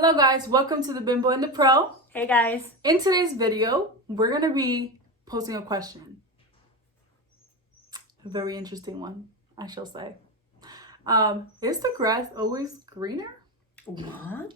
Hello guys, welcome to the Bimbo and the Pro. Hey guys. In today's video, we're gonna be posing a question. A very interesting one, I shall say. Is the grass always greener? What?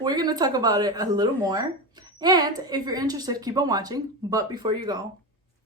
We're gonna talk about it a little more. And if you're interested, keep on watching. But before you go,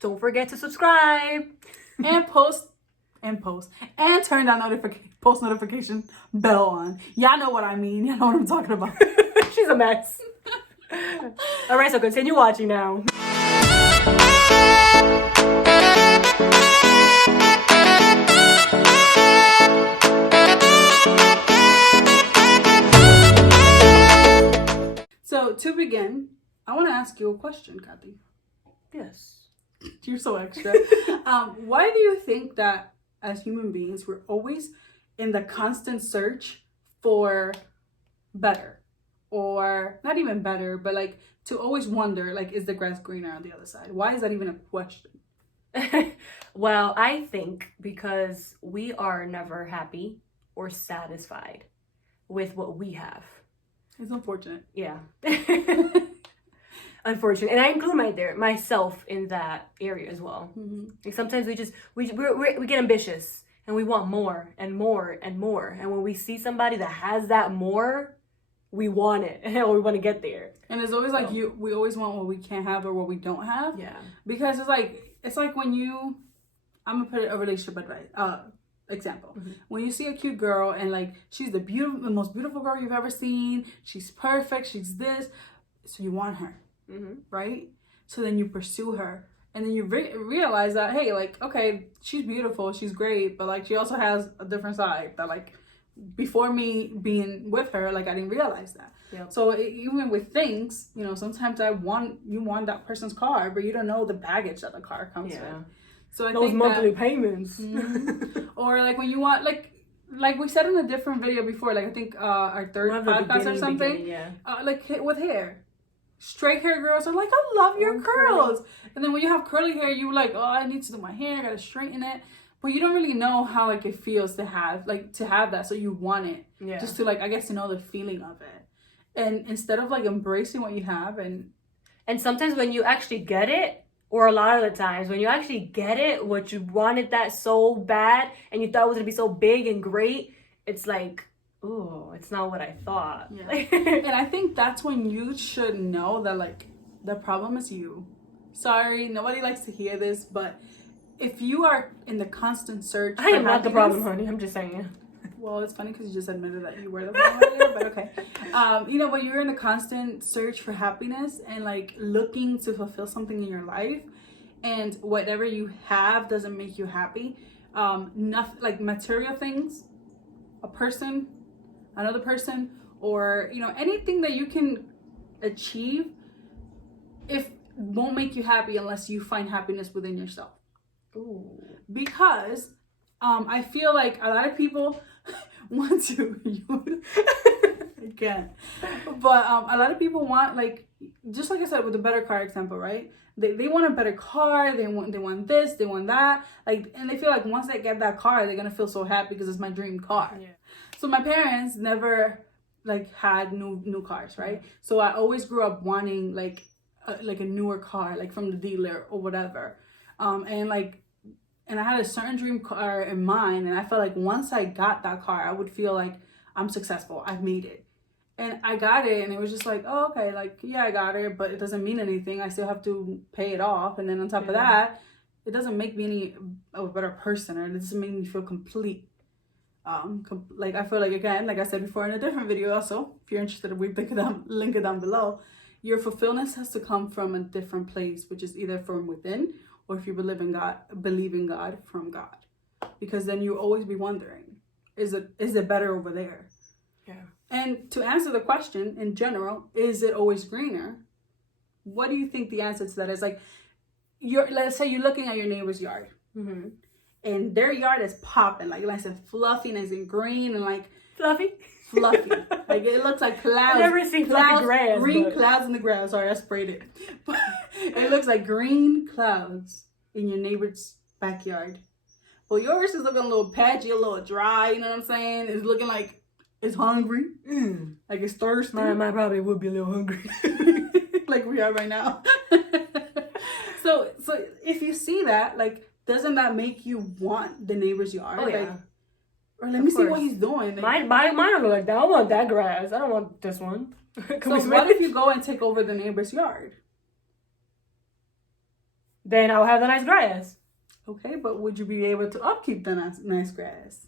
Don't forget to subscribe. and turn that post notification bell on. Y'all know what I mean. Y'all know what I'm talking about. She's a mess. All right, so continue watching now. So to begin, I want to ask you a question, Kathy. Yes. You're so extra. Why do you think that as human beings, we're always in the constant search for better? Or not even better, but like to always wonder, like, is the grass greener on the other side? Why is that even a question? Well, I think because we are never happy or satisfied with what we have. It's unfortunate. Yeah. Unfortunate. And I include myself in that area as well. Mm-hmm. Like sometimes we get ambitious and we want more and more and more. And when we see somebody that has that more, we want it and we want to get there. And it's always like we always want what we can't have or what we don't have. Yeah. Because it's like when I'm gonna put a relationship advice example. Mm-hmm. When you see a cute girl and like she's the most beautiful girl you've ever seen, she's perfect, she's this, so you want her. Mm-hmm. Right? So then you pursue her, and then you realize that, hey, like, okay, she's beautiful, she's great, but like she also has a different side that, like, before me being with her, like, I didn't realize that. Yep. So even with things, you know, sometimes you want that person's car, but you don't know the baggage that the car comes with. So I those think monthly payments. Mm-hmm. Or like when you want, like we said in a different video before, like I think our third podcast or something, like with hair. Straight hair girls are like, I love your curls. Curly. And then when you have curly hair, you're like, oh, I need to do my hair, I gotta straighten it. But you don't really know how like it feels to have that, so you want it. Yeah. Just to, like, I guess, to know the feeling of it. And instead of like embracing what you have and sometimes when you actually get it, or a lot of the times when you actually get it, what you wanted that so bad and you thought it was gonna be so big and great, it's like, oh, it's not what I thought. Yeah. And I think that's when you should know that, like, the problem is you. Sorry, nobody likes to hear this, but if you are in the constant search I am not the problem, honey. I'm just saying. Well, it's funny because you just admitted that you were the problem earlier, but okay. You know, when you're in a constant search for happiness and like looking to fulfill something in your life, and whatever you have doesn't make you happy, nothing like material things, a person, another person, or, you know, anything that you can achieve, won't make you happy unless you find happiness within yourself. Ooh. Because I feel like a lot of people want to I can't, but a lot of people want, like, just like I said with the better car example, right? They want a better car, they want this, they want that, like, and they feel like once they get that car, they're gonna feel so happy because it's my dream car. Yeah. So my parents never like had new cars, right? So I always grew up wanting like a newer car, like from the dealer or whatever, and I had a certain dream car in mind, and I felt like once I got that car, I would feel like I'm successful, I've made it. And I got it, and it was just like, oh, okay, like, yeah, I got it, but it doesn't mean anything. I still have to pay it off, and then on top of that, it doesn't make me a better person, or it doesn't make me feel complete. Like, I feel like, again, like I said before in a different video also, if you're interested, we link it down below. Your fulfillment has to come from a different place, which is either from within, or if you believe in God, from God. Because then you'll always be wondering, is it better over there? Yeah. And to answer the question in general, is it always greener? What do you think the answer to that is? Like, let's say you're looking at your neighbor's yard. Mm-hmm. And their yard is popping, like I said, fluffy, nice and green, and like fluffy. Like it looks like clouds. I've never seen fluffy grass. Green clouds in the grass. Sorry, I sprayed it. But it looks like green clouds in your neighbor's backyard. Well, yours is looking a little patchy, a little dry. You know what I'm saying? It's looking like is hungry, like it's thirsty. Mine probably would be a little hungry. Like we are right now. So if you see that, like, doesn't that make you want the neighbor's yard? Oh, yeah. Like, or let me see what he's doing. Like, Mine don't look like that. I want that grass. I don't want this one. So what if you go and take over the neighbor's yard? Then I'll have the nice grass. Okay, but would you be able to upkeep the nice grass?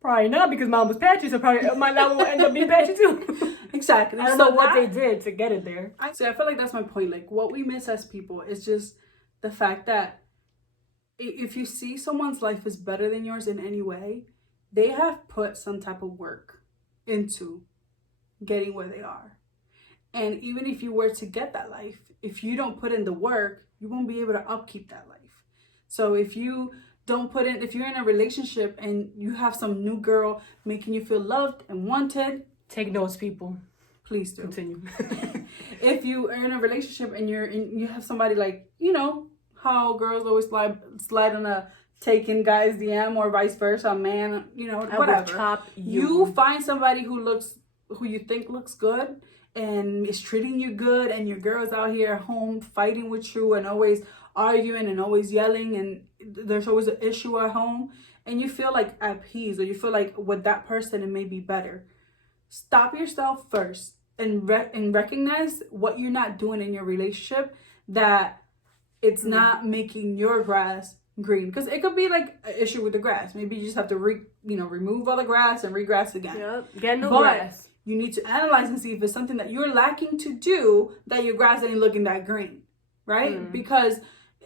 Probably not, because mine was patchy, so probably my lawn will end up being patchy too. Exactly. I don't know what they did to get it there. I feel like that's my point. Like, what we miss as people is just the fact that if you see someone's life is better than yours in any way, they have put some type of work into getting where they are. And even if you were to get that life, if you don't put in the work, you won't be able to upkeep that life. So if you don't put in, if you're in a relationship and you have some new girl making you feel loved and wanted, take notes, people. Please do. Continue. If you are in a relationship and you have somebody, like, you know how girls always slide on a taken guy's DM, or vice versa, a man, you know, I whatever. will chop You find somebody who you think looks good and is treating you good, and your girl's out here at home fighting with you and always arguing and always yelling, and there's always an issue at home, and you feel like at peace, or you feel like with that person it may be better. Stop yourself first and recognize what you're not doing in your relationship, that it's not making your grass green. Because it could be like an issue with the grass. Maybe you just have to remove all the grass and regrass again. Yep. Get new grass. You need to analyze and see if it's something that you're lacking to do, that your grass ain't looking that green, right? Because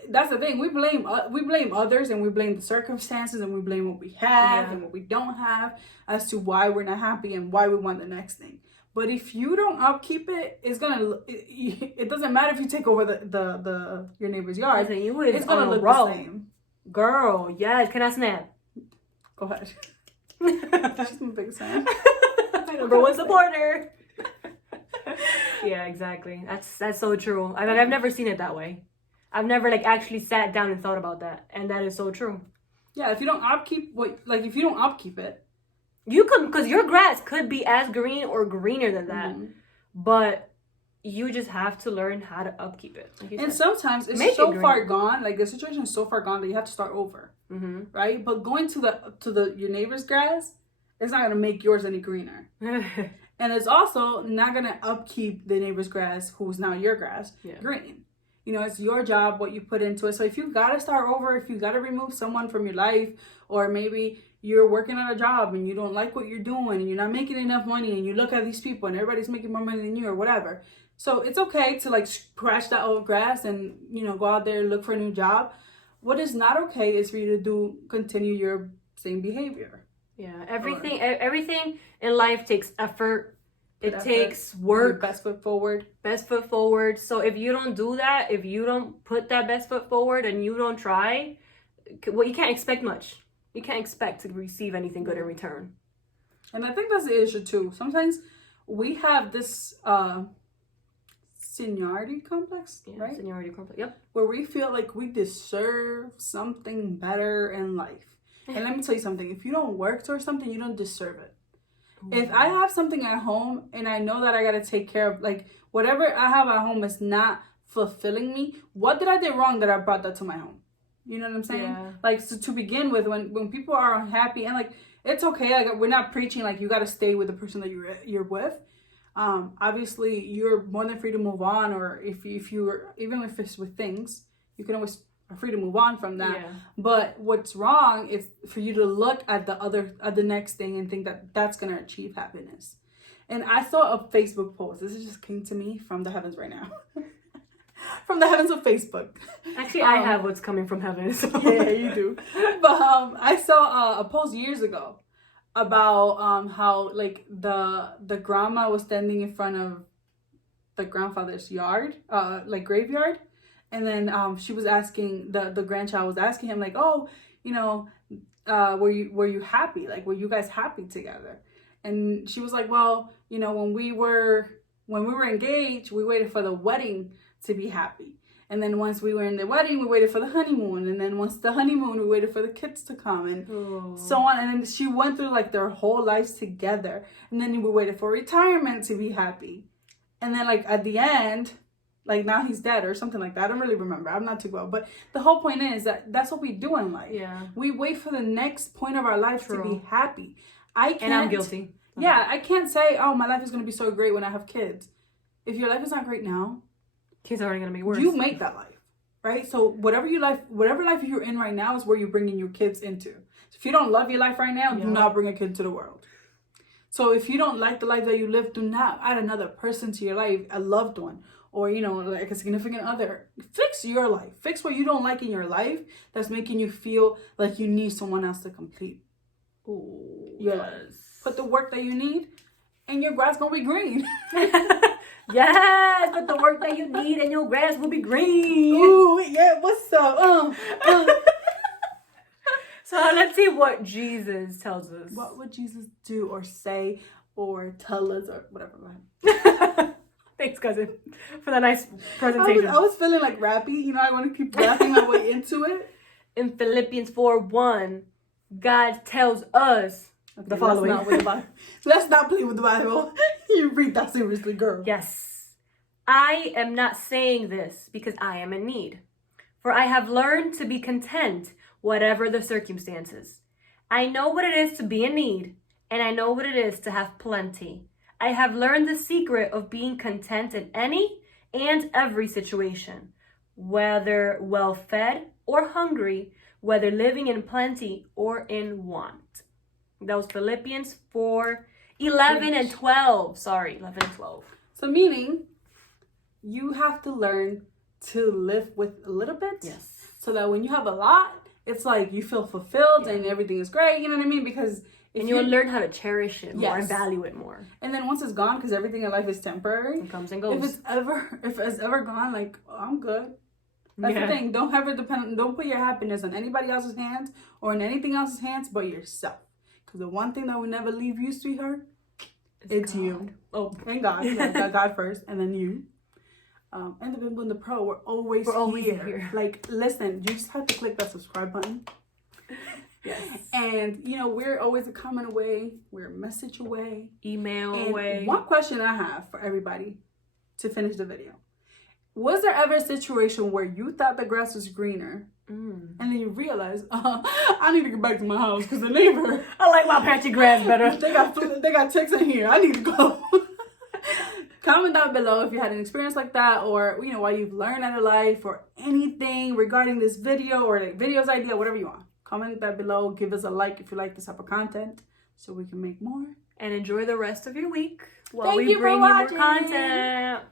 that's the thing. We blame others, and we blame the circumstances, and we blame what we have and what we don't have as to why we're not happy and why we want the next thing. But if you don't upkeep it, it doesn't matter if you take over your neighbor's yard. It's gonna look the same. Girl, yes. Can I snap? Go ahead. She's my biggest fan. Number one supporter. Yeah, exactly. That's so true. I've never seen it that way. I've never actually sat down and thought about that, and that is so true. Yeah, if you don't upkeep it, you could, because your grass could be as green or greener than that, but you just have to learn how to upkeep it. And sometimes it's so far gone, like the situation is so far gone that you have to start over, right? But going to your neighbor's grass, it's not gonna make yours any greener. And it's also not gonna upkeep the neighbor's grass, who's now your grass, green. You know, it's your job, what you put into it. So if you gotta start over, if you gotta remove someone from your life, or maybe you're working at a job and you don't like what you're doing and you're not making enough money, and you look at these people and everybody's making more money than you or whatever. So it's okay to scratch that old grass and, go out there and look for a new job. What is not okay is for you to continue your same behavior. Yeah, everything in life takes effort. It takes work. Your best foot forward. Best foot forward. So if you don't do that, if you don't put that best foot forward and you don't try, well, you can't expect much. You can't expect to receive anything good in return. And I think that's the issue too. Sometimes we have this seniority complex, right? Seniority complex, yep. Where we feel like we deserve something better in life. And let me tell you something. If you don't work towards something, you don't deserve it. Ooh. If I have something at home and I know that I got to take care of, whatever I have at home is not fulfilling me, what did I do wrong that I brought that to my home? You know what I'm saying? Yeah. So to begin with, when people are unhappy, and it's okay. We're not preaching you got to stay with the person that you're with. Obviously, you're more than free to move on, or if you're, even if it's with things, you can always are free to move on from that. Yeah. But what's wrong is for you to look at the next thing and think that that's gonna achieve happiness. And I saw a Facebook post. This just came to me from the heavens right now. From the heavens of Facebook. Actually, I have what's coming from heaven. So. Yeah, you do. But I saw a post years ago about how the grandma was standing in front of the grandfather's yard, graveyard, and then she was asking the grandchild was asking him were you happy? Were you guys happy together? And she was like, well, when we were engaged, we waited for the wedding to be happy. And then once we were in the wedding, we waited for the honeymoon. And then once the honeymoon, we waited for the kids to come and so on. And then she went through like their whole lives together. And then we waited for retirement to be happy. And then like at the end, like now he's dead or something like that. I don't really remember. I'm not too well. But the whole point is that that's what we do in life. Yeah. We wait for the next point of our life to be happy. And I'm guilty. Yeah, I can't say, oh, my life is going to be so great when I have kids. If your life is not great now, kids are already going to be worse. You make that life, right? So whatever life you're in right now is where you're bringing your kids into. So if you don't love your life right now, do not bring a kid to the world. So if you don't like the life that you live, do not add another person to your life, a loved one, or, you know, like a significant other. Fix your life. Fix what you don't like in your life that's making you feel like you need someone else to complete your life. Put the work that you need, and your grass gonna be green. Yes, put the work that you need, and your grass will be green. Ooh, yeah, what's up? So let's see what Jesus tells us. What would Jesus do or say or tell us or whatever? Thanks, cousin, for the nice presentation. I was feeling like rappy. You know, I want to keep rapping my way into it. In Philippians 4:1, God tells us the following. Let's not play with the Bible. You read that seriously, girl. Yes. I am not saying this because I am in need, for I have learned to be content whatever the circumstances. I know what it is to be in need, and I know what it is to have plenty. I have learned the secret of being content in any and every situation, whether well-fed or hungry, whether living in plenty or in want. That was Philippians 4:11 and 12. Sorry, 11 and 12. So meaning, you have to learn to live with a little bit. Yes. So that when you have a lot, it's like you feel fulfilled and everything is great. You know what I mean? Because you'll learn how to cherish it more and value it more. And then once it's gone, because everything in life is temporary. It comes and goes. If it's ever gone, like, oh, I'm good. That's the thing. Don't put your happiness on anybody else's hands or in anything else's hands but yourself. Because the one thing that will never leave you, sweetheart, it's God. You. Oh, and God. Yeah, God first, and then you. And the Bimbo and the Pro, we're always here. Like, listen, you just have to click that subscribe button. Yes. And, you know, we're always a comment away. We're a message away. Email away. One question I have for everybody to finish the video. Was there ever a situation where you thought the grass was greener and then you realize, I need to get back to my house because the neighbor, I like my patchy grass better. They got ticks in here. I need to go. Comment down below if you had an experience like that, or, you know, what you've learned out of life, or anything regarding this video, or like videos idea, whatever you want. Comment that below. Give us a like if you like this type of content so we can make more. And enjoy the rest of your week while we bring you more watching. content.